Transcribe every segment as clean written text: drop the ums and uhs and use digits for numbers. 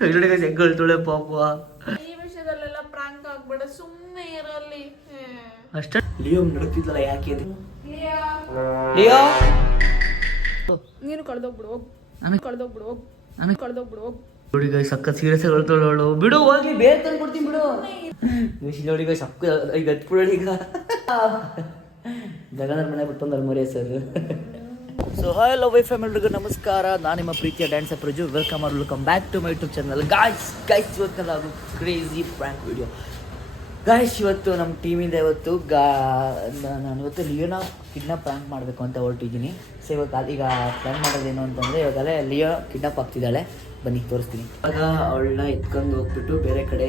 ಹೆಗ್ಗಳ್ತೊಳೆ ಪಾಪ. ಈ ವಿಷಯದಲ್ಲೆಲ್ಲ ಪ್ರಾಂಕ್ ಆಗ್ಬೇಡ, ಸುಮ್ಮನೆ ಇರಲ್ಲಿ ಅಷ್ಟೇ. ಲಿಯೋ ನಡುತ್ತಿದ್ಲಲ್ಲ ಯಾಕೆ ಅದು? ಲಿಯೋ ನೀನು ಕಳ್ದೋಗ್ಬಿಡು ಹೋಗು, ಕಳ್ದೋಗ್ಬಿಡು ಹೋಗು, ಕಳ್ದೋಗ್ಬಿಡು ಹೋಗು. ನೋಡಿ ಗೈ ಸಕ್ಕ ಸೀರಿಯಸ್ ಹೇಳ್ತಾಳು. ಬಿಡು ಹೋಗ್ಲಿ, ಬೇರೆ ತಂದು ಕೊಡ್ತೀನಿ ಬಿಡು. ನೋಡಿ ಗೈ ಸಕ್ಕ ಈಗ ಹತ್ಬಿಡೋಳಿ ಈಗ. ಜಗನ್ನ ಮನೆ ಬಿಟ್ಟು ಬಂದಲ್ಲ ಮರಿಯ ಸರ್. ಸೊ ಹಲೋ ವೈ ಫ್ಯಾಮಿಲಿಗೂ ನಮಸ್ಕಾರ. ನಾನು ನಿಮ್ಮ ಪ್ರೀತಿಯ dancer Praju. Welcome back to my YouTube channel. Guys ಇವತ್ತು ನಾವು ಕ್ರೇಜಿ ಪ್ರ್ಯಾಂಕ್ ವಿಡಿಯೋ. ಗಾಯ್ಸ್ ಇವತ್ತು ನಮ್ಮ ಟೀಮಿಂದ ಇವತ್ತು ನಾನು ಇವತ್ತು ಲಿಯೋನ ಕಿಡ್ನಾಪ್ ಪ್ರ್ಯಾಂಕ್ ಮಾಡಬೇಕು ಅಂತ ಹೊರಟಿದ್ದೀನಿ. ಸೊ ಇವತ್ತು ಈಗ ಪ್ಲ್ಯಾನ್ ಮಾಡೋದೇನು ಅಂತಂದರೆ ಇವಾಗಲೇ ಲಿಯೋ ಕಿಡ್ನಾಪ್ ಆಗ್ತಿದ್ದಾಳೆ. ಬನ್ನಿ ತೋರಿಸ್ತೀನಿ. ಇವಾಗ ಅವಳನ್ನ ಎತ್ಕೊಂಡು ಹೋಗ್ಬಿಟ್ಟು ಬೇರೆ ಕಡೆ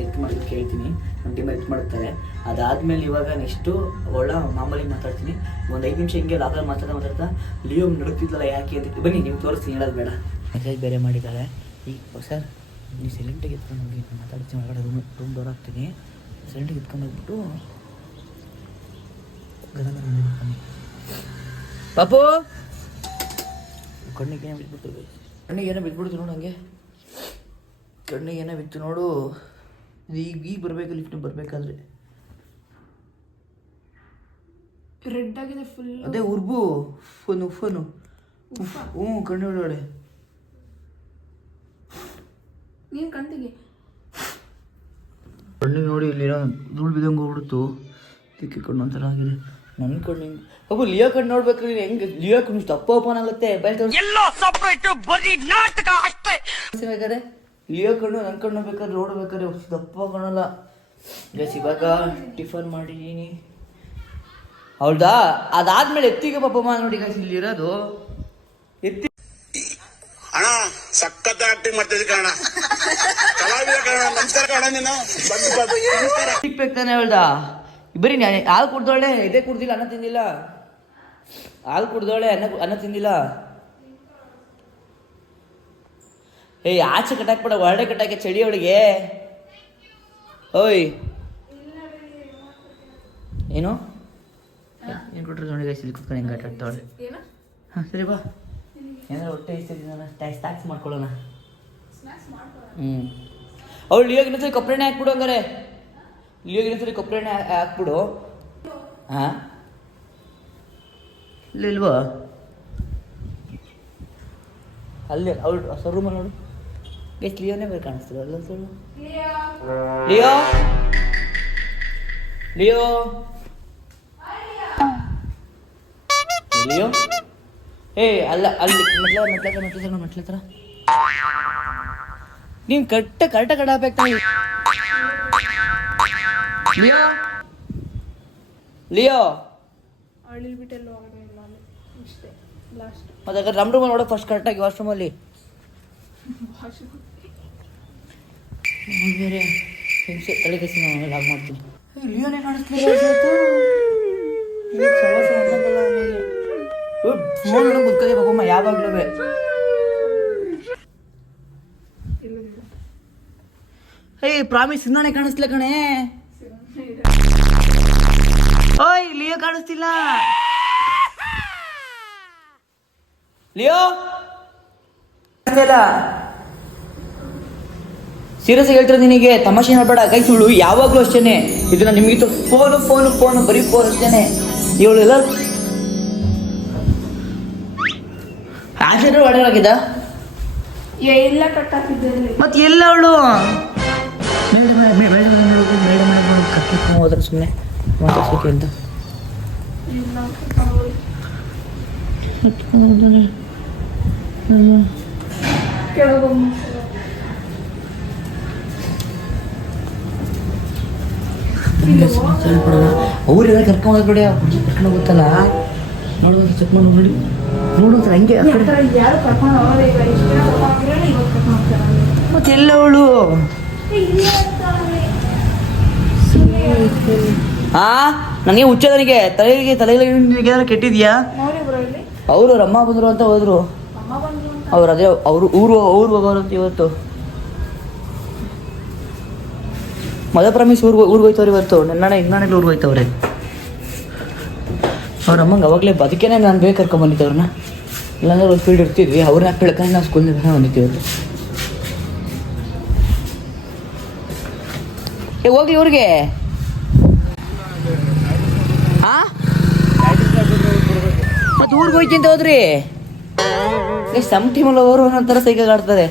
ಎತ್ ಮಾಡೋದಕ್ಕೆ ಹೇಳ್ತೀನಿ. ನಮ್ಮ ಟೀಮ್ ಎತ್ ಮಾಡ್ತಾರೆ. ಅದಾದಮೇಲೆ ಇವಾಗ ನೆಕ್ಸ್ಟು ಅವಳ ಮಾಮೂಲಿ ಮಾತಾಡ್ತೀನಿ. ಒಂದು 5 ನಿಮಿಷ ಹಿಂಗೆ ಲಾಗಲ್ಲಿ ಮಾತಾಡ್ತಾ ಲಿಯೋ ನಡುತ್ತಿದ್ಲಲ್ಲ ಯಾಕೆ ಅಂತ ಬನ್ನಿ ನೀವು ತೋರಿಸ್ತೀನಿ, ಹೇಳೋದು ಬೇಡ. ಮೆಸೇಜ್ ಬೇರೆ ಮಾಡಿದ್ದಾಳೆ. ಈಗ ಸರ್ ನೀವು ಸೈಲೆಂಟಾಗಿ ಎತ್ಕೊಂಡು ಹೋಗಿ, ಮಾತಾಡ್ತೀನಿ. ಒಳಗಡೆ ರೂಮ್ ಡೋರ್ ಹಾಕ್ತೀನಿ. ಸೈಲೆಂಟಾಗಿ ಎತ್ಕೊಂಡು ಹೋಗ್ಬಿಟ್ಟು ಬನ್ನಿ. ಪಾಪು ಕಣ್ಣಿಗೆ ಏನೋ ಬಿದ್ದುಬಿಡ್ತು, ಕಣ್ಣಿಗೆ ಏನೋ ಬಿದ್ದುಬಿಡ್ತು ನೋಡು. ಹಂಗೆ ಕಣ್ಣಿಗೆ ಏನೋ ಬಿತ್ತು ನೋಡು. ಈಗ ಬರಬೇಕು, ಲಿಫ್ಟ್ ಬರಬೇಕಾದ್ರೆ ರೆಡ್ ಆಗಿದೆ ಫುಲ್. ಅದೇ ಉರ್ಬು ಫೋನು ಹ್ಞೂ ಕಣ್ಣು ಒಳಗಡೆ ನೀನು ಕಣ್ತಿಗೆ ಕಣ್ಣಿಗೆ ನೋಡಿ ಇಲ್ಲಿ ಧೂಳು ಬಿದ್ದಂಗೆ ಹೋಗ್ಬಿಡ್ತು. ತಿಕ್ಕಿ ಕಣ್ಣು ಒಂಥರ ಆಗಿದೆ. ನನ್ನ ಕಣ್ಣು ಹಿಂಗೆ ಅಬ್ಬು ಲಿಯೋ ಕಣ್ಣು ನೋಡ್ಬೇಕು. ನೀನು ಹೆಂಗೆ ಲಿಯೋ ಕಣ್ಣು ತಪ್ಪ ಓಪನ್ ಆಗುತ್ತೆ. ಬೇಕಾದ್ರೆ ಲಿಯೋ ಕಣ್ಣು ನನ್ನ ಕಣ್ಣು ಬೇಕಾದ್ರೆ ನೋಡ್ಬೇಕಾದ್ರೆ ದಪ್ಪ ಕಾಣಲ್ಲ. ಗೈಸ್ ಇವಾಗ ಟಿಫನ್ ಮಾಡಿದ್ದೀನಿ. ಹೌದಾ? ಅದಾದ್ಮೇಲೆ ಎತ್ತಿಗೆ ಪಾಪಮ್ಮ ನೋಡಿ ಗೈಸ್ ಇಲ್ಲಿ ಇರೋದು ಎತ್ತಿ. ಅಣ್ಣ ಸಖತ್ ಆಕ್ಟಿಂಗ್ ಮಾಡ್ತಿದ್ದೆ ಕಣ, ಕಲಾವಿದ ಕಣ. ನಮಸ್ಕಾರ ಕಣ. ನೀನು ಸಿಕ್ಬೇಕು ತಾನೆ ಹೇಳ್ದ. ಬರೀ ಹಾಲು ಕುಡ್ದೋಳೆ, ಇದೇ ಕುಡ್ದಿಲ್ಲ, ಅನ್ನ ತಿಂದಿಲ್ಲ. ಹಾಲು ಕುಡ್ದೋಳೆ, ಅನ್ನ ತಿಂದಿಲ್ಲ. ಆಚೆ ಕಟ್ಟಾಕ್ಬೇಡ, ಹೊರಡೆ ಕಟ್ಟಾಕೆ ಚಳಿ ಅವಳಿಗೆ. ಓಯ್ ಏನು ಏನು ಕೊಟ್ಟರು ನೋಡಿ ಗೈಸ್ ಇಲ್ಲಿ ಕುತ್ಕೊಂಡು ಹೆಂಗೆ ಆಟಾಡ್ತಾಳೆ. ಹಾಂ ಸರಿ ಬಾ, ಏನಾದ್ರು ಹೊಟ್ಟೆ ಇಸ್ತಿದ್ದೀನಿ, ಸ್ನ್ಯಾಕ್ಸ್ ಮಾಡ್ಕೊಳ್ಳೋಣ. ಅವಳು ಲಿಯೋಗೆ ಇನ್ನೊಂದ್ಸರಿ ಕೊಬ್ಬರಿ ಹಾಕ್ಬಿಡು. ಹಂಗಾರೆ ಲಿಯೋಗೆ ಇನ್ನೊಂದ್ಸರಿ ಕೊಬ್ಬರಿ ಹಾಕ್ಬಿಡು. ಹಾಂ ಇಲ್ವಾ ಅಲ್ಲಿ ಅವಳು ಹೊಸ ರೂಮಲ್ಲಿ ನೋಡು. ಎಷ್ಟು ಲಿಯೋನೇ ಬೇರೆ ಕಾಣಿಸ್ತಿಲ್ಲ ಅಲ್ಲೊಂದು ಸಲ. ಲಿಯೋ ಲಿಯೋ ಲಿಯೋ ಅಲ್ಲ ಅಲ್ಲಿ ಮೆಟ್ಲ ಹತ್ರ ನೀನು ಕರೆಕ್ಟಾಗಿ ಕಟ್ಟಾಕ್ಬೇಕು. ಲಿಯೋ ಲಿಯೋ ಅಳಿಲ್ಬಿಟ್ಟೆಲ್ಲೋ ಇಷ್ಟೇ ಲಾಸ್ಟ್. ಮತ್ತೆ ಹಾಗಾದ್ರೆ ನಮ್ಮ ರೂಮಲ್ಲಿ ನೋಡೋ ಫಸ್ಟ್ ಕರೆಕ್ಟಾಗಿ ವಾಶ್ರೂಮಲ್ಲಿ ಬೇರೆ ಹಿಂಸೆ ತಲೆ ಕೆಸಿ ನಾನು ಲಾಗ್ ಮಾಡ್ತೀನಿ. ಲಿಯೋನೇ ಕಾಣಿಸ್ತಿಲ್ಲ ಗೊತ್ತದೇ ಪಾಪಮ್ಮ ಯಾವಾಗಲೂ. ಪ್ರಾಮಿಸ್ ನಾನೇ ಕಾಣಿಸ್ತಿಲ್ಲ ಕಣೆ. ಓಯ್ ಲಿಯೋ ಕಾಣಿಸ್ತಿಲ್ಲ. ಲಿಯೋ ಸೀರಿಯಸ್ ಆಗಿ ಹೇಳ್ತಿರೋದು, ನಿನಗೆ ತಮಾಷೆ ಮಾಡಬೇಡ. ಕೈ ಸುಳ್ಳು ಯಾವಾಗಲೂ ಅಷ್ಟೇನೆ. ಇದನ್ನ ನಿಮಗಿತ್ತು ಫೋನು ಬರೀ ಫೋನ್ ಅಷ್ಟೇನೆ. ಇವಳು ಎಲ್ಲ ಆಕ್ಸಿಡೆಂಟ್ ಹೊಡೆದಾಗಿದ್ದ ಎಲ್ಲ ಕಟ್ಟಾಕಿದ್ದೆ. ಮತ್ತೆ ಎಲ್ಲ ಅವಳು ಕಟ್ಕೊಂಡು ಹೋದ್ರೆ ಸುಮ್ಮನೆ ಮಾತಾಡ್ಸೋಕೆ ಅಂತ ಅವ್ರೆಲ್ಲ ಕರ್ಕೊಂಡು ಹೋಗ್ಬಿಡಿ. ಕರ್ಕೊಂಡು ಹೋಗುತ್ತಲ್ಲ ನೋಡುವ ಚೆಕ್ ಮಾಡಿ ನೋಡಿ ನೋಡುವಂತ ಹಂಗೆ ಮತ್ತೆ ಎಲ್ಲ ಅವಳು ನನಗೆ ಹುಚ್ಚ, ನನಗೆ ತಲೆಗೆ ಕೆಟ್ಟಿದ್ಯಾ? ಅವರು ಅಮ್ಮ ಬಂದರು ಅಂತ ಹೋದ್ರು. ಅವ್ರು ಅದೇ ಅವರು ಊರು ಹೋಗೋರಂತ ಇವತ್ತು. ಮದುವೆ ಪ್ರಾಮಿಸ್ ಊರಿಗೆ ಹೋಯ್ತವ್ರೆ ಇವತ್ತು. ನಾಳೆ ಊರಿಗೆ ಹೋಯ್ತವ್ರೆ. ಅವ್ರ ಅಮ್ಮಂಗೆ ಅವಾಗಲೇ ಅದಕ್ಕೇನೆ ನಾನು ಬೇಗ ಕರ್ಕೊಂಬಂದಿದ್ದೆ ಅವ್ರನ್ನ. ಇಲ್ಲಾಂದ್ರೆ ಒಂದು ಫೀಲ್ಡ್ ಇರ್ತಿದ್ವಿ. ಅವ್ರನ್ನ ಕೇಳ್ಕೊಂಡು ನಾವು ಸ್ಕೂಲ್ನ ಬಂದಿದ್ದೀವಿ. ಹೋಗ್ಲಿ ಊರಿಗೆ. ಹಾ ಮತ್ತೆ ಊರಿಗೆ ಹೋಯ್ತಿ ಅಂತ ಹೋದ್ರಿ. ಸಮ್ ಟೀಮಲ್ಲಿ ಅವರು ಒಂಥರ ಸೈಕಾಗ ಆಡ್ತಾರೆ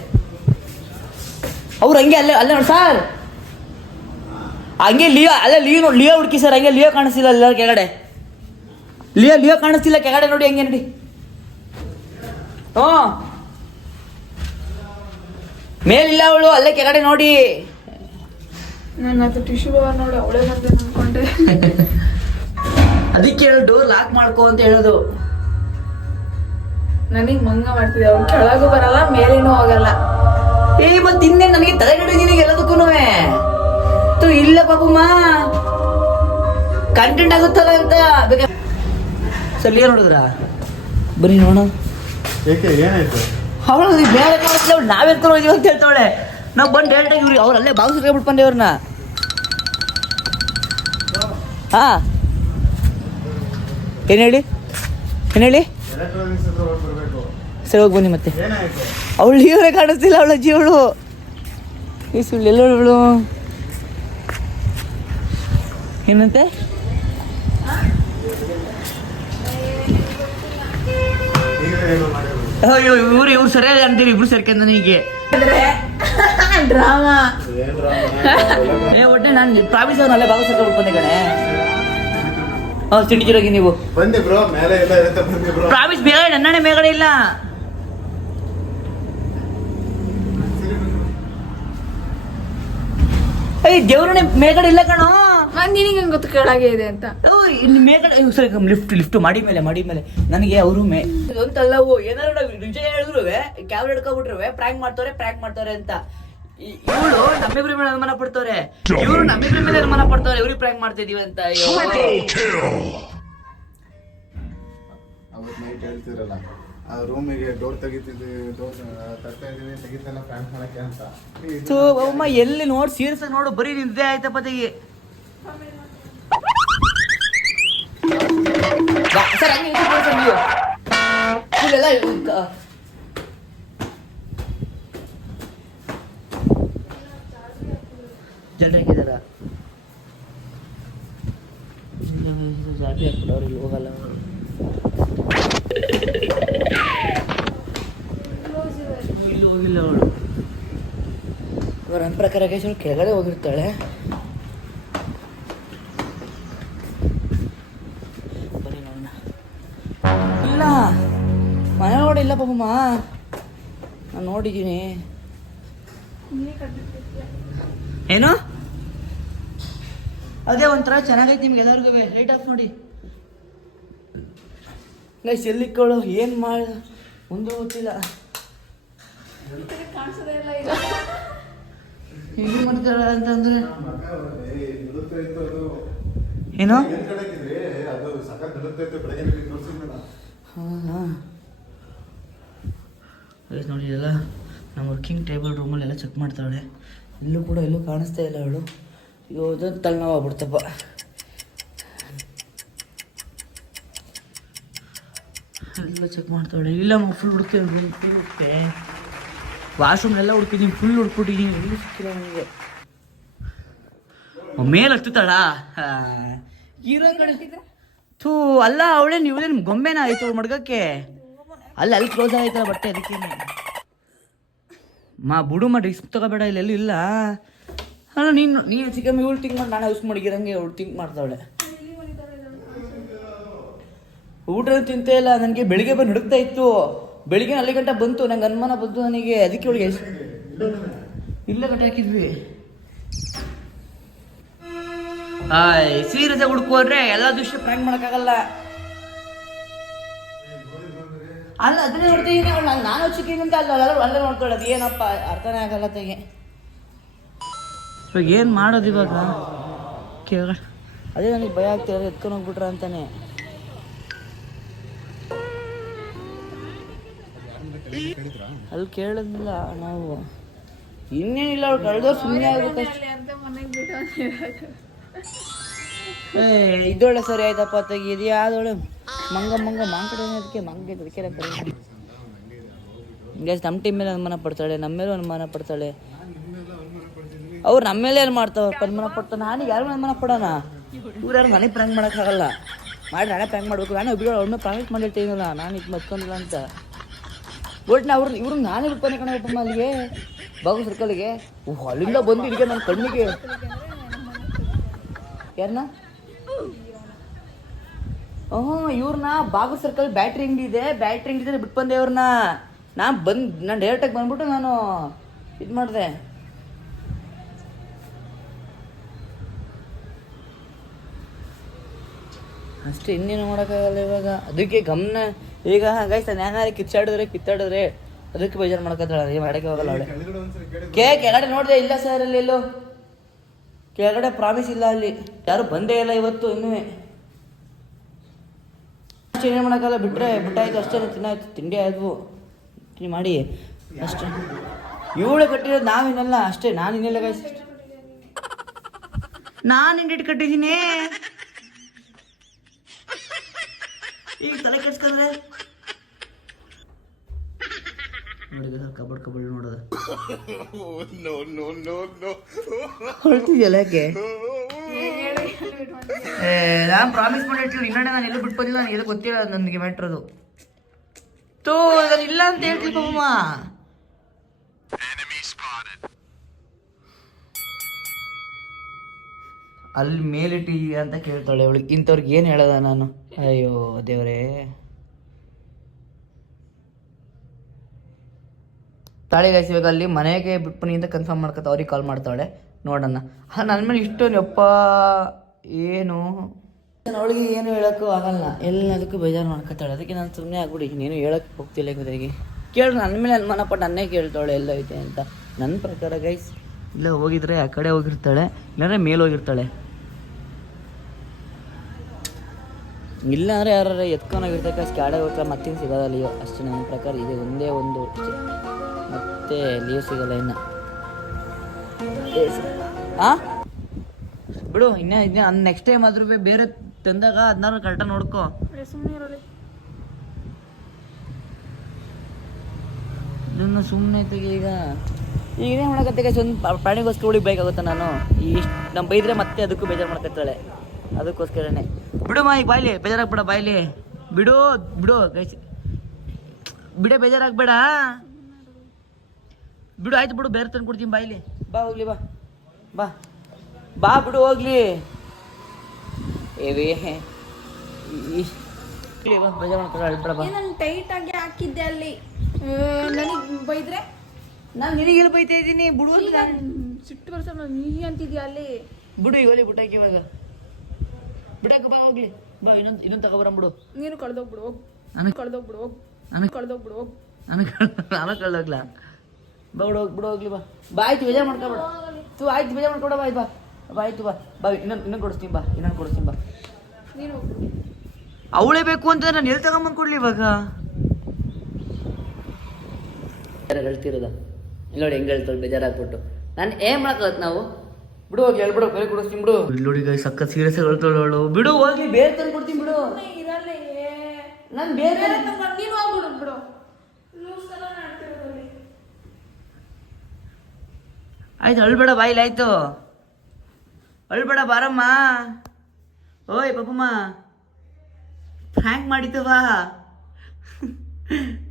ಅವ್ರು. ಹಂಗೆ ಅಲ್ಲೇ ಅಲ್ಲೇ ನೋಡಿ ಸರ್, ಹಂಗೆ ಲಿಯೋ ಅಲ್ಲೇ ಲಿಯೋ ಹುಡುಕಿ ಸರ್. ಹಂಗೆ ಲಿಯೋ ಕಾಣಿಸ್ತಿಲ್ಲ ಎಲ್ಲ ಕೆಳಗಡೆ. ಲಿಯೋ ಕಾಣಿಸ್ತಿಲ್ಲ ಕೆಳಗಡೆ ನೋಡಿ. ಹಂಗೆ ನೋಡಿ. ಹ್ಞೂ ಮೇಲಿಲ್ಲ ಅವಳು, ಅಲ್ಲೇ ಕೆಳಗಡೆ ನೋಡಿ. ನನ್ನ ಹತ್ರ ಟಿಶ್ಯೂ ಪೇಪರ್ ನೋಡಿ ಅವಳೇ ಬಂದೆ ಅನ್ಕೊಂಡೆ. ಅದಕ್ಕೆ ಹೇಳಿ ಡೋರ್ ಲಾಕ್ ಮಾಡ್ಕೋ ಅಂತ ಹೇಳೋದು. ನನಗೆ ಮಂಗ ಮಾಡ್ತಿದ್ದೆ. ಅವ್ಳು ಕೆಳಗೂ ಬರಲ್ಲ ಮೇಲೇನೂ ಹೋಗಲ್ಲ. ಮತ್ತೆ ಇನ್ನೇ ನನಗೆ ತಲೆ ಕಡಿದೀನಿ ಎಲ್ಲದಕ್ಕೂ. ಇಲ್ಲ ಪಾಪಮ್ಮ ಕಂಟೆಂಟ್ ಆಗುತ್ತಲ್ಲ ಅಂತ ಬೇಕಾ. ಸರ್ ಲಿಯೋ ನೋಡಿದ್ರ? ಬನ್ನಿ ನೋಡೋಣ. ಅವಳು ಬೇರೆ ಕಾಣಿಸ್ಲಿ. ಅವ್ಳು ನಾವೆಲ್ಕೊಂಡು ಹೋಗಿದ್ದೀವಿ ಅಂತ ಹೇಳ್ತಾವಳೆ. ನಾವು ಬಂದು ಡೈರೆಕ್ಟಾಗಿ ಇವ್ರಿ ಅವ್ರು ಅಲ್ಲೇ ಬಾಗಿಸ್ಕೊಂಡು ಬಿಟ್ಬಂದೆ ಅವ್ರನ್ನ. ಹಾ ಏನು ಹೇಳಿ ಸರಿ ಹೋಗಿ ಬನ್ನಿ. ಮತ್ತೆ ಅವಳು ಲಿಯೋನೇ ಕಾಣಿಸ್ತಿಲ್ಲ. ಅವಳ ಅಜ್ಜಿ ಅವಳು ಈ ಸುಳ್ಳು ಎಲ್ಲವಳು ಏನಂತೆ. ಅಯ್ಯೋ ಇವ್ರು ಸರಿಯಾಗಿ ಅಂತೀರಿ ಇಬ್ರು ಸೇರ್ಕೊಂಡ ಹೀಗೆ ಡ್ರಾಮಾ. ಒಟ್ಟೆ ನಾನು ಪ್ರಾಮಿಸ್ ಅವ್ರು ಅಲ್ಲೇ ಭಾಗವಹಿಸ್ಕೊಂಡು ಬಂದೆ ಕಣೆ. ಸಿಟಿಜಿರೋಗಿ ನೀವು ಬಂದೆ ಬ್ರೋ, ಮೇಲೆ ಎಲ್ಲ ಇರುತ್ತೆ ಬಂದೆ ಬ್ರೋ. ಪ್ರಾಮಿಸ್ ಬೇಗ ನನ್ನಣೆ ಮೇಗಡೆ ಇಲ್ಲ. ದೇವ್ರನೇ ಮೇಗಡೆ ಇಲ್ಲ ಕಣೋ. ನಿನಗೆ ಗೊತ್ತು ಕೆಳಗೆ ಇದೆ ಅಂತ. ಮೇಗಡೆ ಸರಿ ಲಿಫ್ಟ್ ಮಾಡಿ ಮೇಲೆ ನನಗೆ ಅವರು ಅಂತಲ್ಲ. ಏನಾದ್ರು ನಾವು ನಿಜ ಹೇಳಿದ್ರು ಕ್ಯಾಮ್ರಾ ಹಿಡ್ಕೊಬಿಟ್ರು ಪ್ರ್ಯಾಂಕ್ ಮಾಡ್ತವ್ರೆ ಅಂತ. ಇವಳು ನಮ್ಮಿಬ್ರ ಮೇಲೆ ಅನುಮಾನ ಪಡ್ತವ್ರೆ, ಇವ್ರು ನಮ್ಮಿಬ್ರ ಮೇಲೆ ಅನುಮಾನ ಪಡ್ತವ್ರೆ. ಇವ್ರಿಗೆ ಪ್ರ್ಯಾಂಕ್ ಮಾಡ್ತಿದೀವಿ ಅಂತ. ಅವತ್ತು ನೈಟ್ ಹೇಳ್ತಿರಲ್ಲ, ಆ ರೂಮಿಗೆ ಡೋರ್ ತೆಗಿತಿದ್ವಿ, ಡೋರ್ ತರ್ತಾ ಇದೀವಿ, ತೆಗಿತಲ್ಲ ಫ್ಯಾನ್ ಮಾಡಕ್ಕೆ ಅಂತ. ಅಮ್ಮ ಎಲ್ಲಿ ನೋಡ್ ಸೀರಿಯಸ್ ಆಗಿ ನೋಡು, ಬರೀ ನಿದ್ದೆ ಆಯ್ತಪ್ಪ ತೆಗಿ. ಸರ್ ಹಂಗೆ ನೀವು ಫುಲ್ಲೆಲ್ಲ ಜನರು ಹೇಗಿದ್ದಾರ? ಜಾಟಿ ಹಾಕ್ಬಿಡೋರು ಇಲ್ಲಿ ಹೋಗಲ್ಲ. ಇಲ್ಲಿ ಹೋಗಿಲ್ಲ ಅವಳು. ಇವಾಗ ನನ್ನ ಪ್ರಕಾರ ಕೇಶವ್ ಕೆಳಗಡೆ ಹೋಗಿರ್ತಾಳೆ. ಬನ್ನಿ ನೋಡೋಣ. ಇಲ್ಲ ಮನೆ ನೋಡಿಲ್ಲ ಪಾಪಮ್ಮ, ನಾನು ನೋಡಿದ್ದೀನಿ. ಏನು ಅದೇ ಒಂಥರ ಚೆನ್ನಾಗೈತಿ ನಿಮ್ಗೆ ಎಲ್ಲರಿಗೂ. ಲೈಟ್ ಆಫ್ ನೋಡಿ ಗೈಸ್. ಎಲ್ಲಿಕ್ಕಳು ಏನು ಮಾಡ ಒಂದು ಗೊತ್ತಿಲ್ಲ. ಹೆಂಗೆ ಮಾಡ್ತಾಳೆ ಅಂತಂದ್ರೆ ಏನು ಹಾಂ ನೋಡಿದಲ್ಲ. ನಮ್ಮ ವರ್ಕಿಂಗ್ ಟೇಬಲ್ ರೂಮಲ್ಲಿ ಎಲ್ಲ ಚೆಕ್ ಮಾಡ್ತಾಳೆ. ಇಲ್ಲೂ ಕೂಡ ಎಲ್ಲೂ ಕಾಣಿಸ್ತಾ ಇಲ್ಲ ಅವಳು. ಈಗ ತಲೆನೋವು ಆಗ್ಬಿಡ್ತಪ್ಪ. ಎಲ್ಲ ಚೆಕ್ ಮಾಡ್ತಾಳೆ. ಇಲ್ಲ ಫುಲ್ ಹುಡುಕ್ತೇವೆ, ಫುಲ್ ಹುಡುಕ್ತೆ. ವಾಶ್ರೂಮ್ನೆಲ್ಲ ಹುಡುಕಿದ್ದೀನಿ, ಫುಲ್ ಹುಡ್ಕೊಟ್ಟಿದ್ದೀನಿ. ಎಲ್ಲೂ ಸಿಕ್ಕಿಲ್ಲ ನನಗೆ. ಮೇಲೆ ಹತ್ತುತ್ತಾಳ ಹೀರೋ ಕಡೆ. ಥೂ ಅಲ್ಲ ಅವಳೇನು ಇವಳೇನು ಗೊಂಬೆನ ಆಯ್ತು ಮಡ್ಗಕ್ಕೆ. ಅಲ್ಲಿ ಕ್ಲೋಸ್ ಆಯ್ತಲ್ಲ ಬಟ್ಟೆ, ಅದಕ್ಕೇನೆ ಬಿಡು ರಿಸ್ಕ್ ತಗೋಬೇಡ. ಇಲ್ಲೆಲ್ಲೂ ಇಲ್ಲ. ಅಲ್ಲ ನೀನು ಚಿಕ್ಕಮ್ಮ ಇವಳು ಥಿಂಕ್ ಮಾಡಿ ನಾನು ಯೂಸ್ ಮಾಡಿಗಿರಂಗೆ ಅವಳು ಥಿಂಕ್ ಮಾಡ್ತಾವಳೆ. ಊಟ ತಿಂತೇ ಇಲ್ಲ. ನನಗೆ ಬೆಳಿಗ್ಗೆ ಬಂದು ಹುಡುಕ್ತಾ ಇತ್ತು. ಬೆಳಿಗ್ಗೆ 4 ಗಂಟೆ ಬಂತು, ನಂಗೆ ಅನುಮಾನ ಬಂತು ನನಗೆ. ಅದಕ್ಕೆ ಅವಳಿಗೆ ಇಲ್ಲ ಗಂಟೆ ಹಾಕಿದ್ವಿ. ಸೀರಿಯಸ್ ಆಗಿ ಹುಡುಕೋದ್ರೆ ಎಲ್ಲ ದೃಶ್ಯ ಪ್ರ್ಯಾಂಕ್ ಮಾಡೋಕ್ಕಾಗಲ್ಲ. ಅಲ್ಲ ಅದನ್ನೇ ನೋಡ್ತೀನಿ. ನಾನು ಚಿಕ್ಕಿಂತ ಅಲ್ಲೇ ನೋಡ್ತಾಳೆ. ಅದು ಏನಪ್ಪ ಅರ್ಥನೇ ಆಗಲ್ಲ ತೆಗೆ. ಇವಾಗ ಏನು ಮಾಡೋದು ಇವಾಗ ಕೇಳ. ಅದೇ ನನಗೆ ಭಯ ಆಗ್ತಿರೋದು, ಎತ್ಕೊಂಡು ಹೋಗ್ಬಿಟ್ರ ಅಂತಾನೆ. ಅಲ್ಲಿ ಕೇಳಿದ್ನಿಲ್ಲ ನಾವು. ಇನ್ನೇನಿಲ್ಲ ಅವ್ಳು ಕಳೆದವ್ರು ಸುಮ್ಮನೆ ಆಗ್ಬೇಕಷ್ಟೇ. ಇದೊಳ್ಳೆ ಸರಿ ಆಯ್ತಪ್ಪ ತೆಗಿ. ಯಾವ್ದೊಳೆ ಮಂಗ ಮಾಂಕಡೆ ಅದಕ್ಕೆ ಮಂಗ ಅದಕ್ಕೆ ಹಿಂಗೆ ನಮ್ಮ ಟೀಮ್ ಮೇಲೆ ಅನುಮಾನ ಪಡ್ತಾಳೆ, ನಮ್ಮ ಮೇಲೂ ಅನುಮಾನ ಪಡ್ತಾಳೆ. ಅವ್ರು ನಮ್ಮ ಮೇಲೆ ಏನು ಮಾಡ್ತಾವ ಅನುಮಾನ ಪಡ್ತಾವ. ನಾನು ಯಾರು ಅನುಮಾನ ಪಡೋಣ, ಇವ್ರು ಯಾರು ನನಗೆ ಪ್ರ್ಯಾಂಕ್ ಮಾಡೋಕ್ಕಾಗಲ್ಲ. ಮಾಡಿ ನಾನೇ ಪ್ರ್ಯಾಂಕ್ ಮಾಡಬೇಕು. ನಾನು ಒಬ್ಬರು ಅವ್ರನ್ನ ಪ್ರಾಮಿಸ್ ಮಾಡಿರ್ತೀನಲ್ಲ ನಾನು ಇದು ಮತ್ಕೊಂಡಿಲ್ಲ ಅಂತ. ಬಟ್ ನಾ ಇವ್ರಿಗೆ ನಾನೇ ಬಿಟ್ಬಂದೆ ಕಣಪ್ಪ ಅಲ್ಲಿಗೆ ಬಾಗು ಸರ್ಕಲ್ಗೆ. ಅಲ್ಲಿಂದ ಬಂದು ಇಲ್ಲಿಗೆ ನನ್ನ ಕಣ್ಣಿಗೆ. ಯಾರನ್ನ? ಇವ್ರನ್ನ ಬಾಗು ಸರ್ಕಲ್ ಬ್ಯಾಟ್ರಿ ಅಂಗಡಿ ಇದೆ, ಬ್ಯಾಟ್ರಿ ಅಂಗಡಿ ಬಿಟ್ಟು ಬಂದೆ ಇವ್ರನ್ನ. ನಾನು ಡೈರೆಕ್ಟಾಗಿ ಬಂದ್ಬಿಟ್ಟು ನಾನು ಇದು ಮಾಡಿದೆ. ಅಷ್ಟೇ, ಇನ್ನೇನು ಮಾಡೋಕ್ಕಾಗಲ್ಲ ಇವಾಗ. ಅದಕ್ಕೆ ಗಮನ ಈಗ ಗೈಸ್ ನಾನು ಕಿತ್ತಾಡಿದ್ರೆ ಅದಕ್ಕೆ ಬೇಜಾರು ಮಾಡ್ಕೊತಾಳೆ. ಏನು ಮಾಡೋಕ್ಕೆ ಹೋಗಲ್ಲ ಅವಳೆ. ಕೆಳಗಡೆ ನೋಡಿದೆ ಇಲ್ಲ ಸರ್ ಅಲ್ಲಿ ಎಲ್ಲೋ ಕೆಳಗಡೆ ಪ್ರಾಮಿಸ್ ಇಲ್ಲ, ಅಲ್ಲಿ ಯಾರು ಬಂದೇ ಇಲ್ಲ ಇವತ್ತು ಇನ್ನೂ. ಅಷ್ಟೇ, ಏನು ಮಾಡೋಕ್ಕಲ್ಲ. ಬಿಟ್ಟಾಯ್ತು ಅಷ್ಟೇ. ತಿನ್ನಾಯ್ತು, ತಿಂಡಿ ಆದ್ವು, ತಿಂಡಿ ಮಾಡಿ ಅಷ್ಟೇ. ಇವಳು ಕಟ್ಟಿರೋದು ನಾವಿನ್ನಲ್ಲ ಅಷ್ಟೇ. ನಾನು ಇನ್ನೆಲ್ಲ ಗೈಸ್, ನಾನು ಇಂಡಿಟ್ ಕಟ್ಟಿದ್ದೀನಿ. ಈಗ ತಲೆ ಕೆಡ್ಸ್ಕೊಂಡ್ರೆ ನೋಡಿ ಕಬಡ್ ನೋಡೋದು ಹೊಳ್ತಿದ್ಯಲ್ಲ ಯಾಕೆ? ನಾನು ಪ್ರಾಮಿಸ್ ಮಾಡಿರ್ತೀವಿ ಇನ್ನೊಂಡೆ. ನಾನು ಎಲ್ಲೂ ಬಿಟ್ಬೋದಿಲ್ಲ, ನಾನು ಎಲ್ಲೂ ಗೊತ್ತಿಲ್ಲ ನನಗೆ ಮ್ಯಾಟ್ರದು. ನಾನು ಇಲ್ಲ ಅಂತ ಹೇಳ್ತೀನಿ ಪಾಪಮ್ಮ. ಅಲ್ಲಿ ಮೇಲಿಟ್ಟು ಅಂತ ಕೇಳ್ತಾಳೆ ಅವಳಿಗೆ. ಇಂಥವ್ರಿಗೆ ಏನು ಹೇಳೋದ ನಾನು? ಅಯ್ಯೋ ದೇವರೇ. ತಾಳಿಗಾಯ್ಸ್ ಇವಾಗ ಅಲ್ಲಿ ಮನೆಗೆ ಬಿಟ್ಬನ್ನಿ ಅಂತ ಕನ್ಫರ್ಮ್ ಮಾಡ್ಕೊತ ಅವ್ರಿಗೆ ಕಾಲ್ ಮಾಡ್ತಾಳೆ. ನೋಡೋಣ. ನನ್ನ ಮೇಲೆ ಇಷ್ಟೊಂದು ಯಪ್ಪ ಏನು ಅವಳಿಗೆ ಏನು ಹೇಳೋಕ್ಕೂ ಆಗಲ್ಲ, ಎಲ್ಲದಕ್ಕೂ ಬೇಜಾರು ಮಾಡ್ಕೊತಾಳೆ. ಅದಕ್ಕೆ ನಾನು ಸುಮ್ಮನೆ ಆಗ್ಬಿಡಿ, ನೀನು ಹೇಳೋಕ್ಕೆ ಹೋಗ್ತಿಲ್ಲ ಗೊತ್ತಾಗಿ. ಕೇಳು, ನನ್ನ ಮೇಲೆ ಅನುಮಾನ ಪಟ್ಟು ನನ್ನೇ ಕೇಳ್ತಾಳೆ ಎಲ್ಲ ಐತೆ ಅಂತ. ನನ್ನ ಪ್ರಕಾರ ಗೈಸ್ ಇಲ್ಲ ಹೋಗಿದ್ರೆ ಆ ಕಡೆ ಹೋಗಿರ್ತಾಳೆ, ಇಲ್ಲಾಂದರೆ ಮೇಲೆ ಹೋಗಿರ್ತಾಳೆ. ಇಲ್ಲ ಅಂದರೆ ಯಾರು ಎತ್ಕೊಂಡೋಗಿರ್ತಕ್ಕ ಸ್ಕ್ಯಾಡೆ ಹೋಗ್ತಾರೆ, ಮತ್ತೇನು ಸಿಗೋದಲ್ಲಿಯೋ ಅಷ್ಟೇ. ನನ್ನ ಪ್ರಕಾರ ಇದೆ ಒಂದೇ ಒಂದು, ಮತ್ತೆ ಲೀವ್ ಸಿಗಲ್ಲ ಇನ್ನು. ಹಾಂ ಬಿಡು, ಇನ್ನೇ ನೆಕ್ಸ್ಟ್ ಟೈಮ್ ಆದ್ರೂ ಬೇರೆ ತಂದಾಗ ಅದನ್ನಾರು ಕರೆಕ್ಟಾಗಿ ನೋಡ್ಕೊ. ಇದನ್ನು ಸುಮ್ಮನೆ ತೆಗಿ. ಈಗ ಏನೇ ಮಾಡಕತ್ತೆ ಒಂದು ಪ್ರಾಣಿಗೋಸ್ಕರ ಹುಡುಗಿ ಬೇಕಾಗುತ್ತಾ ನಾನು? ಇಷ್ಟು ನಮ್ಮ ಬೈದ್ರೆ ಮತ್ತೆ ಅದಕ್ಕೂ ಬೇಜಾರು ಮಾಡ್ಕೊತಾಳೆ. ಅದಕ್ಕೋಸ್ಕರನೇ ಬಿಡು ಮಾ, ಈಗ ಬಾಯ್ಲಿ ಬೇಜಾರಾಗ್ಬೇಡ, ಬಾಯ್ಲಿ ಬಿಡು ಗೈಸ್, ಬಿಡೇ ಬೇಜಾರಾಗ್ಬೇಡ, ಬಿಡು ಆಯ್ತು ಬಿಡು, ಬೇರೆ ತಂದು ಕೊಡ್ತೀನಿ ಬಾಯ್ಲಿ. ಬಾ ಹೋಗ್ಲಿ, ಬಾ ಬಿಡು ಹೋಗ್ಲಿ. ಬೇಜಾರು ಮಾಡ್ಕೊಳ ಅಳ್ಬೇಡ ಬಾ. ನಾನು ಟೈಟ್ ಆಗಿ ಹಾಕಿದ್ದೆ ಅಲ್ಲಿ, ನನಗೆ ಬೈದ್ರೆ ನಾನು ನಿನಗೆಲ್ಲ ಬೈತಾ ಇದ್ದೀನಿ. ಬಿಡು ಸಿಟ್ಟು ಬರ್ಸ ನೀ ಅಂತಿದ್ಯಾ ಅಲ್ಲಿ. ಬಿಡು ಈಗ ಹೋಲಿ ಬಿಟ್ಟಾಕಿ, ಇವಾಗ ಬಿಡಾಕ ಬಾ ಹೋಗ್ಲಿ. ಬಾ ಇನ್ನೊಂದು ತಗೊಬರಂಬಿಡು. ನೀನು ಕಳ್ದೋಗ್ಬಿಡು ಹೋಗ್, ನನಗೆ ಕಳ್ದೋಗ್ಬಿಡು ಹೋಗ್, ಕಳ್ದೋಗ್ಬಿಡು ಹೋಗ್. ನಾನು ಕಳ್ದೋಗ್ಲಾ? ಬಾ ಬಿಡು ಹೋಗ್ಲಿ. ಬಾ ಆಯ್ತು, ಬೇಜಾರು ಮಾಡ್ಕೊಬೇಡ. ಆಯ್ತು ಬೇಜಾರು ಮಾಡ್ಕೊಡ. ಬಾ ಆಯ್ತು, ಬಾ ಇನ್ನೊಂದು ಕೊಡಿಸ್ತೀನಿ. ಬಾ ನೀನು ಅವಳೇ ಬೇಕು ಅಂತ ನಾನು ಎಲ್ಲಿ ತಗೊಂಬಂದು ಕೊಡ್ಲಿ ಇವಾಗ? ಹೇಳ್ತಿರೋದ ಇಲ್ಲ ನೋಡಿ, ಹೆಂಗೆ ಹೇಳ್ತಾಳೆ ಬೇಜಾರಾಗ್ಬಿಟ್ಟು. ನಾನು ಏನು ಮಾಡೋಕ್ಕಾಗತ್ತೆ ನಾವು? ಬಿಡು ಹೋಗ್ಲಿ, ಹೇಳ್ಬಿಡು, ಬೇರೆ ಕೊಡಿಸ್ತೀನಿ ಬಿಡು. ನೋಡಿ ಸಕ್ಕ ಸೀರಿಯಸ್ ಹೇಳ್ತಾಳೆ ಅವಳು. ಬಿಡು ಹೋಗ್ಲಿ, ಬೇರೆ ತಂದು ಕೊಡ್ತೀನಿ ಬಿಡು. ನಾನು ಬೇರೆ ನೀನು ಹೋಗ್ಬಿಡು ಬಿಡು. ಆಯ್ತು, ಅಳ್ಬೇಡ ಬಾಯಿಲಿ, ಆಯ್ತು ಅಳ್ಬೇಡ, ಬಾರಮ್ಮ. ಓಯ್ ಪಾಪಮ್ಮ, ಪ್ರ್ಯಾಂಕ್ ಮಾಡಿತ್ತು ಬಾ,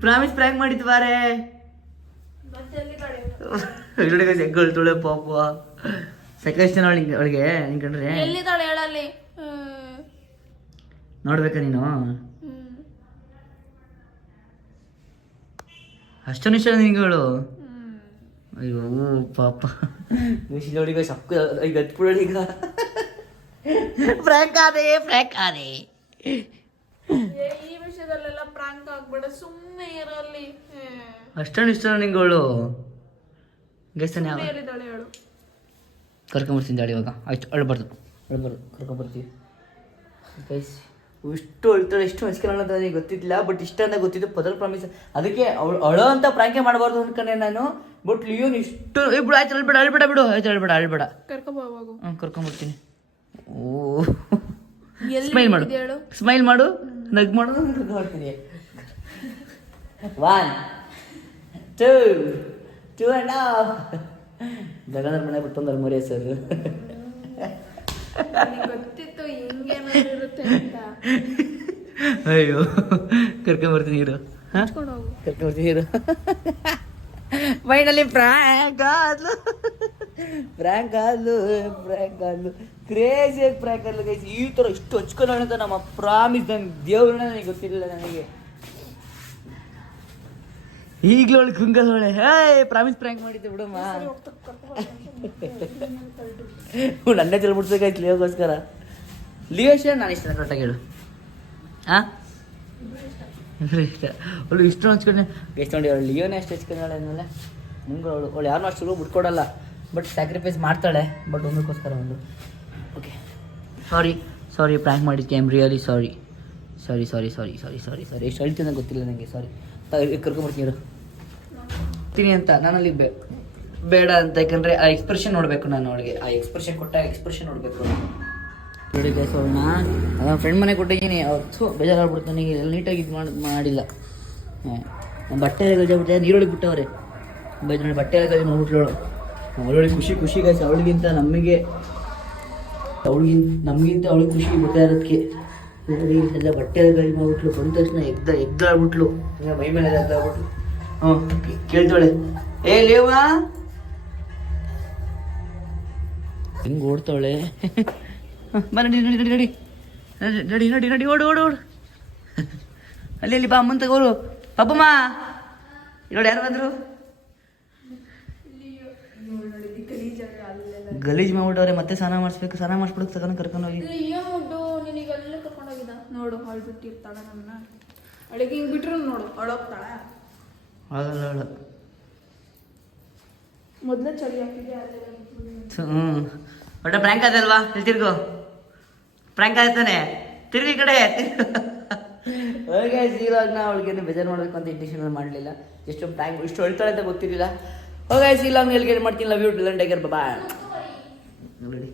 ಪ್ರಾಮಿಸ್ ಪ್ರ್ಯಾಂಕ್ ಮಾಡಿತ್ತು ಬಾರೇ. ಹೆಗ್ಗಳ್ತಾಳೆ ಪಾಪ. ಸೆಕೆಂಡ್ ಜನ ಅವಳಿಗೆ ನಿಂಕೊಂಡ್ರೆ ಎಲ್ಲಿದ್ದಾಳೆ ಹೇಳಲ್ಲಿ? ನೋಡ್ಬೇಕಾ ನೀನು? ಅಷ್ಟೊಂದು ಇಷ್ಟ ನಿಂಗಳು? ಅಯ್ಯೋ ಪಾಪ, ವಿಷಯದೊಳಗೆ ಸಕ್ಕು ಈಗ ಹತ್ಬಿಡೋಳು. ಈಗ ಫ್ರ್ಯಾಂಕ್ ಆದೆ. ಈ ವಿಷಯದಲ್ಲೆಲ್ಲ ಪ್ರಾಂಕ್ ಆಗ್ಬೇಡ, ಸುಮ್ಮನೆ ಇರಲ್ಲಿ. ಅಷ್ಟೊಂದು ಇಷ್ಟ ನಿಂಗಳು? ಗೈಸ್ತಾನೆ ಹೇಳು. ಕರ್ಕೊಂಬರ್ತೀನಿ ದಾಡಿ ಇವಾಗ. ಆಯ್ತು, ಅಳ್ಬಾರ್ದು ಕರ್ಕೊಂಬರ್ತೀವಿ ಗೈಸ್. ಇಷ್ಟು ಅಳ್ತಾಳೆ, ಎಷ್ಟು ಹಸ್ಕೊಳ್ಳೋಣ ನನಗೆ ಗೊತ್ತಿದ್ದಿಲ್ಲ, ಬಟ್ ಇಷ್ಟ ಅಂತ ಗೊತ್ತಿದ್ದು. ಪದಲ್ ಪ್ರಾಮಿಸ್, ಅದಕ್ಕೆ ಅಳೋ ಅಂತ ಪ್ರಾಂಕೆ ಮಾಡಬಾರ್ದು ಅನ್ಕೊಂಡೆ ನಾನು. ಬಟ್ ಲಿಯೋನ್ ಇಷ್ಟು ಬಿಡು. ಆಯ್ತು ಅಳ್ಬೇಡ ಬಿಡು. ಆಯ್ತು ಅಳ್ಬೇಡ. ಕರ್ಕೊಂಬರ್ತೀನಿ. ಓ ಸ್ಮೈಲ್ ಮಾಡು, ನಗ್ ಮಾಡು, ಮಾಡ್ತೀನಿ. 1 2 2.5 ಜಗಂದ್ರ ಮನೆ ಬಿಟ್ಟು ಬಂದವ್ರು ಮರಿಯ ಸರ್. ನನಗೆ ಗೊತ್ತಿತ್ತು ಹಿಂಗೇನಾದ್ರು ಇರುತ್ತೆ ಅಂತ. ಅಯ್ಯೋ ಕರ್ಕೊಂಬರ್ತೀನಿ ಇರು. ಹಚ್ಕೊಂಡು ಹೋಗು. ಕರ್ಕೊಂಬರ್ತೀನಿ ಇರು. ಫೈನಲಿ ಪ್ರ್ಯಾಂಕ್ ಆದ್ಲು. ಕ್ರೇಜಿಯಾಗಿ ಪ್ರ್ಯಾಂಕ್ ಆದ್ಲು ಗೈಸ್. ಈ ಥರ ಇಷ್ಟು ಹಚ್ಕೊಳ್ಳೋಣ ಅಂತ ನಮ್ಮ ಪ್ರಾಮಿಸ್ ನನಗೆ ದೇವ್ರನ್ನ ನನಗೆ ಗೊತ್ತಿರಲಿಲ್ಲ. ನನಗೆ ಈಗಲೂ ಅವಳು ಕುಂಗಲ್ ಹೇ ಪ್ರಾಮಿಸ್ ಪ್ರ್ಯಾಂಕ್ ಮಾಡಿದ್ದೆ ಬಿಡಮ್ಮ. ನನ್ನೇ ತಿಳ್ಬಿಡ್ಬೇಕಾಯ್ತು ಲಿಯೋಗೋಸ್ಕರ. ಲಿಯೋ ಇಷ್ಟ ನಾನು ಇಷ್ಟ ಕರೆಕ್ಟಾಗಿ ಹೇಳು. ಹಾಂ ಇಷ್ಟ ಅವಳು ಇಷ್ಟು ಹಚ್ಕೊಂಡೆ ಎಷ್ಟು ನೋಡಿ. ಅವಳು ಲಿಯೋನೇ ಅಷ್ಟು ಹಚ್ಕೊಂಡಾಳೆ ಅಂದಮೇಲೆ ಮುಂಗೆ ಅವಳು ಯಾರನ್ನೂ ಅಷ್ಟು ಬಿಟ್ಕೊಡಲ್ಲ. ಬಟ್ ಸ್ಯಾಕ್ರಿಫೈಸ್ ಮಾಡ್ತಾಳೆ. ಬಟ್ ಒಂದಕ್ಕೋಸ್ಕರ ಒಂದು ಓಕೆ ಸಾರಿ ಪ್ರ್ಯಾಂಕ್ ಮಾಡಿದ್ದೆ. I am really sorry. ಎಷ್ಟು ಹೇಳ್ತೀನಿ ನಂಗೆ ಗೊತ್ತಿಲ್ಲ ನನಗೆ. ಸಾರಿ ಕರ್ಕೊಂಬರ್ತೀನಿ ಇರು ಅಂತ ನಾನಲ್ಲಿ ಬೇಡ ಅಂತ. ಯಾಕಂದರೆ ಆ ಎಕ್ಸ್ಪ್ರೆಷನ್ ನೋಡಬೇಕು ನಾನು. ಅವಳಿಗೆ ಆ ಎಕ್ಸ್ಪ್ರೆಷನ್ ಕೊಟ್ಟಾಗ ಎಕ್ಸ್ಪ್ರೆಷನ್ ನೋಡಬೇಕು. ನೋಡಿ ಗೈಸ್ ಅವಳನ್ನ ನನ್ನ ಫ್ರೆಂಡ್ ಮನೆ ಕೊಟ್ಟಿದ್ದೀನಿ. ಅವ್ರು ಬೇಜಾರಾಗ್ಬಿಡ್ತು ನನಗೆ. ಎಲ್ಲ ನೀಟಾಗಿ ಇದು ಮಾಡಿಲ್ಲ. ಬಟ್ಟೆ ಗಜಾಬಿಟ್ಟೆ ನೀರೊಳಗೆ ಬಿಟ್ಟವ್ರೆ. ನೋಡಿ ಬಟ್ಟೆ ಗಜ ಮಾಡ್ಬಿಟ್ಲವಳು. ಅವಳಿಗೆ ಖುಷಿ ಗೈಸ್. ಅವಳಿಗಿಂತ ನಮಗಿಂತ ಅವಳಿಗೆ ಖುಷಿ ಬರ್ತಾ ಇರೋದಕ್ಕೆ. ಎಲ್ಲ ಬಟ್ಟೆ ಗಜ ಮಾಡ್ಬಿಟ್ಲು. ಬಂದ ತಕ್ಷಣ ಎಗ್ದಾಡ್ಬಿಟ್ಲು. ಮೈ ಮೇಲೆ ಎಗ್ದಾಡ್ಬಿಟ್ಲು. ಕೇಳ್ತಾಳೆ ಏ ಲೇವಾ ಹೆಂಗೆ ಓಡ್ತಾವಳೆ. ನಡಿ ಓಡು ಅಲ್ಲಿ ಬಾ ಅಮ್ಮನ್ ತಗೋರು. ಹಬ್ಬಮ್ಮ ನೋಡಿ ಯಾರು ಬಂದರು. ಗಲೀಜ್ ಮಾಡ್ಬಿಟ್ಟವ್ರೆ. ಮತ್ತೆ ಸ್ನಾನ ಮಾಡಿಸ್ಬೇಕು. ಸ್ನಾನ ಮಾಡಿಸ್ಬಿಡಕ್ಕೆ ಕರ್ಕೊಂಡು ಹೋಗಿ. ನಿನಗೆಲ್ಲ ಕರ್ಕೊಂಡೋಗಿದ್ದ ನೋಡು. ಅವಳು ಬಿಟ್ಟಿರ್ತಾಳೆ ನನ್ನ. ಅವಳಿಗೆ ಹಿಂಗೆ ಬಿಟ್ರು ನೋಡು ಅವಳೋಗ್ತಾಳೆ. ಆಗಲ್ಲ ಅವಳು. ಮೊದಲೇ ಚಳಿ ಹಾಕಿದೆ. ಒಟ್ಟ ಪ್ರ್ಯಾಂಕ್ ಅದಲ್ವಾ. ಇಲ್ಲಿ ತಿರ್ಗು. ಪ್ರ್ಯಾಂಕ್ ಆಯ್ತಾನೆ. ತಿರ್ಗಿ ಈ ಕಡೆ. ಹೋಗಿ ಸೀಲಾಗ್ನ ಅವಳಿಗೇನು ಬೇಜಾರು ಮಾಡಬೇಕು ಅಂತ ಇಂಟೆನ್ಷನ್ ಮಾಡಲಿಲ್ಲ. ಎಷ್ಟು ಪ್ರ್ಯಾಂಕ್ ಇಷ್ಟು ಹೇಳ್ತಾಳೆ ಅಂತ ಗೊತ್ತಿರಲಿಲ್ಲ. ಹೋಗಿ ಸೀಲಾಗ್ನ ಎಲ್ಲಿಗೆ ಮಾಡ್ತೀನಿ. Love you till and take care. Bye. ನೋಡಿ